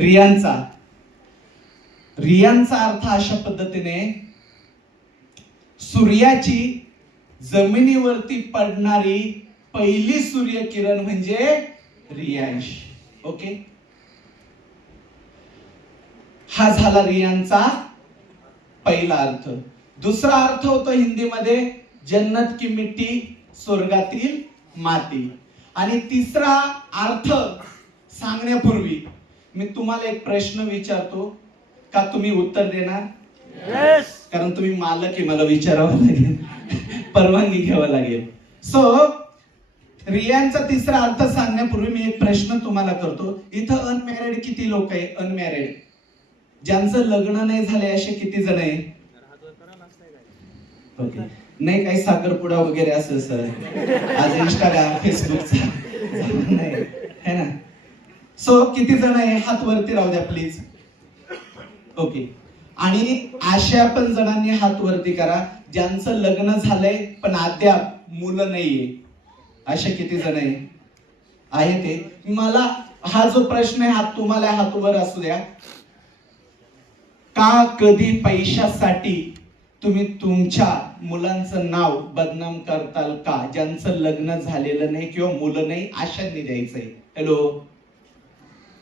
रियांचा अर्थ अशा पद्धतीने, सूर्याची जमिनीवरती पडणारी पहिली सूर्यकिरण म्हणजे रियांश. ओके, हा झाला रियांचा पहिला अर्थ. दुसरा अर्थ होतो हिंदीमध्ये जन्नत की मिट्टी, स्वर्गातील माती. आणि तिसरा अर्थ सांगण्यापूर्वी मी तुम्हाला एक प्रश्न विचारतो, का तुम्ही उत्तर देणार? Yes. कारण तुम्ही मालक आहे, मला विचारावं लागेल, परवानगी घ्यावं लागेल. सो रियांचा तिसरा अर्थ सांगण्यापूर्वी मी एक प्रश्न तुम्हाला करतो. इथं अनमॅरिड किती लोक आहे? अनमॅरिड ज्यांचं लग्न नाही झाले असे किती जण आहे? ओके, नाही काही साखरपुडा वगैरे असं सर, आज इंस्टाग्राम फेसबुकचा नाही है ना. सो किती जण आहे? हात वरती राहू द्या प्लीज. ओके, आणि अशा पण जणांनी हात वरती करा ज्यांचं लग्न झालंय पण अद्याप मुलं नाहीये. असे किती जण आहे ते? मला हा जो प्रश्न आहे, हा तुम्हाला हात वर असू द्या. का कधी पैशासाठी तुम्ही तुमच्या मुलांचं नाव बदनाम करताल का? ज्यांचं लग्न झालेलं नाही किंवा मुलं नाही अशांनी द्यायचंय. हॅलो,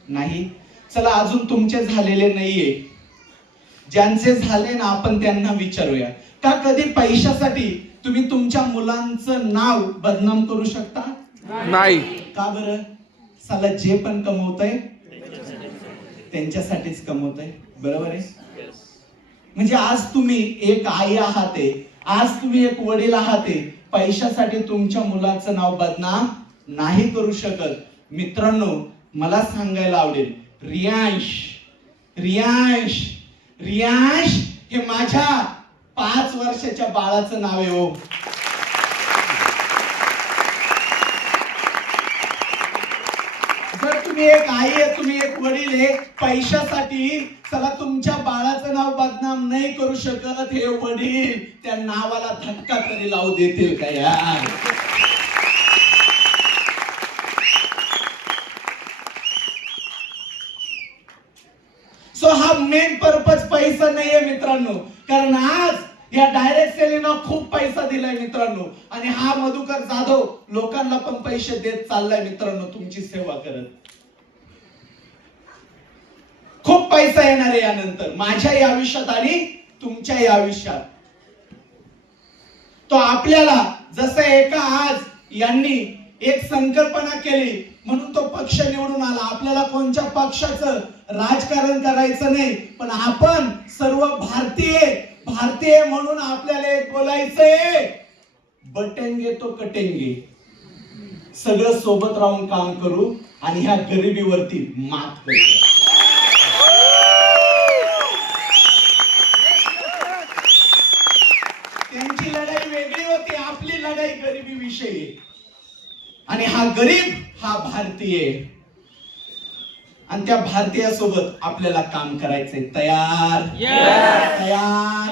नाही? चला, अजून तुमचे झालेले नाहीये, ज्यांचे झाले ना आपण त्यांना विचारूया. का कधी पैशासाठी तुम्ही तुमच्या मुलांचं नाव बदनाम करू शकता? नाही. का बरं? साला जे पण कमवतंय त्यांच्यासाठीच कमवतंय, बरोबर आहे? म्हणजे आज तुम्ही एक आई आहात, आज तुम्ही एक वडील आहात, पैशासाठी तुमच्या मुलाचं नाव बदनाम नाही करू शकत. मित्रांनो, मला सांगायला आवडेल, रियांश हे माझ्या 5 वर्षाच्या बाळाचं नाव आहे. हो, जर तुम्ही एक आई आहे, तुम्ही एक वडील आहे, पैशासाठी चला तुमच्या बाळाचं नाव बदनाम नाही करू शकत, हे वडील त्या नावाला धक्का तरी लावू देतील का यार? सो हा मेन पर्पज पैसा नाहीये मित्रांनो, कारण आज या डायरेक्ट सेलिंगला खूप पैसा दिलाय मित्रांनो, आणि हा मधुकर जाधव लोकांना पण पैसे देत चाललाय मित्रांनो, तुमची सेवा करत. खूप पैसा येणार आहे यानंतर माझ्याही आयुष्यात आणि तुमच्याही आयुष्यात. तो आपल्याला जसं एका आज यांनी एक संकल्पना केली म्हणून तो पक्ष निवडून आला. आपल्याला कोणत्या पक्षाचं राजकारण करायचं नाही, पण आपण सर्व भारतीय म्हणून आपल्याला एक बोलायचंय, बटेंगे तो कटेंगे. सगळं सोबत राहून काम करू आणि ह्या गरिबीवरती मात करूया. त्यांची लढाई वेगळी होती, आपली लढाई गरिबी विषयी, आणि हा गरीब हा भारतीय, आणि त्या भारतीयासोबत आपल्याला काम करायचंय. तयार? तयार?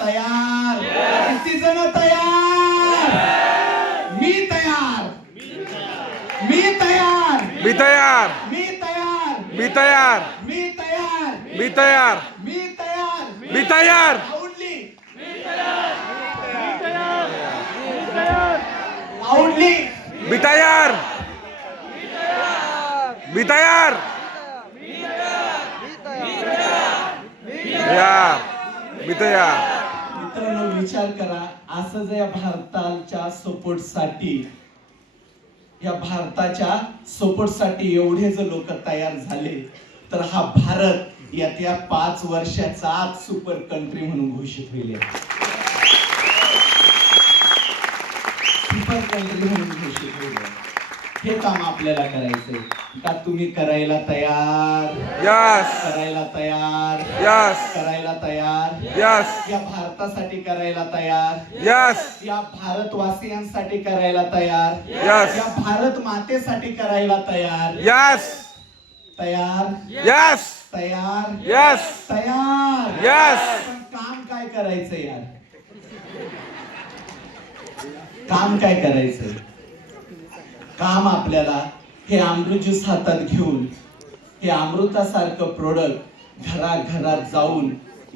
तयार? किती जण तयार? मी तयार. मी तयार. मी तयार. मी तयार. मी तयार. मी तयार. मी तयार. मी तयार. मी तयार. लाऊडली. मी तयार. मी तयार. मी तयार. मित्रांनो, विचार करा, असं जर या भारताच्या सपोर्टसाठी एवढे जर लोक तयार झाले, तर हा भारत येत्या 5 वर्षाचा आत सुपर कंट्री म्हणून घोषित होईल. सुपर कंट्री म्हणून घोषित होईल. हे काम आपल्याला करायचंय. का तुम्ही करायला तयार? यस. करायला तयार? यस. करायला तयार? यस. या भारतासाठी करायला तयार? यस. या भारतवासियांसाठी करायला तयार? यस. या भारत मातेसाठी करायला तयार? यस. तयार? यस. तयार? यस. तयार? यस. पण काम काय करायचं यार? काम काय करायचंय? काम आपल्याला हे अमृत ज्यूस हातात घेऊन हे अमृतासारखं प्रोडक्ट घराघरात जाऊन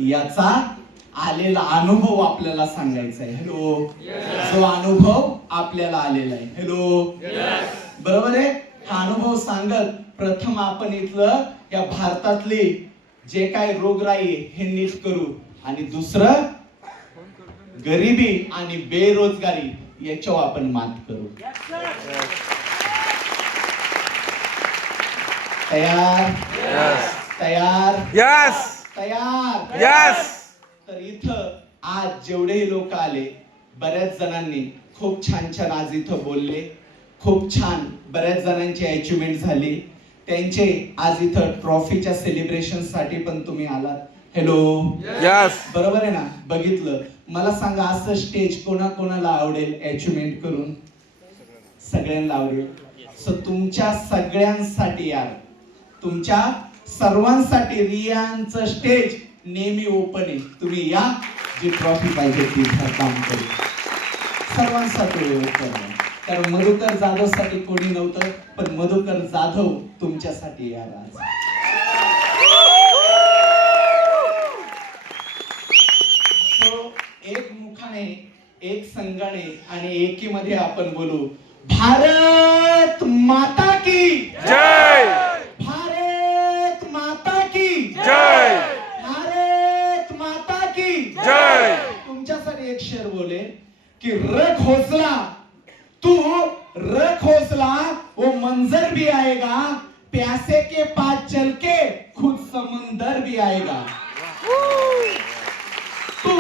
याचा आलेला अनुभव आपल्याला सांगायचा आहे. हॅलो, जो अनुभव आपल्याला आलेला आहे. हॅलो, बरोबर आहे. हा अनुभव सांगत प्रथम आपण इथलं या भारतातले जे काय रोगराई आहे हे नीट करू, आणि दुसरं गरिबी आणि बेरोजगारी याच्यावर आपण मात करू. तयार? तयार? तयार? तर इथं आज जेवढेही लोक आले, बऱ्याच जणांनी खूप छान छान आज इथं बोलले, खूप छान बऱ्याच जणांची अचिव्हमेंट झाली. त्यांचे आज इथं ट्रॉफीच्या सेलिब्रेशन साठी पण तुम्ही आलात. हॅलो, बरोबर आहे ना? बघितलं. मला सांगा, असं स्टेज कोणाकोणाला आवडेल अचिव्हमेंट करून? सगळ्यांना आवडेल. सो तुमच्या सगळ्यांसाठी यार, तुमच्या सर्वांसाठी रियांचं स्टेज नेहमी ओपन आहे. तुम्ही या, जी ट्रॉफी पाहिजे ती काम करू. सर्वांसाठी ओपन आहे. कारण मधुकर जाधव साठी कोणी नव्हतं, पण मधुकर जाधव तुमच्यासाठी यार आज. सो एक मुखाने, एक संघाने आणि एकीमध्ये आपण बोलू. भारत माता की जय. भारत माता की जय. भारत माता की जय. तुमच्यासाठी एक शेर बोले कि रख हौसला, तू रख हौसला, वो मंजर भी आएगा, प्यासे के पास चल के खुद समंदर भी आएगा. तू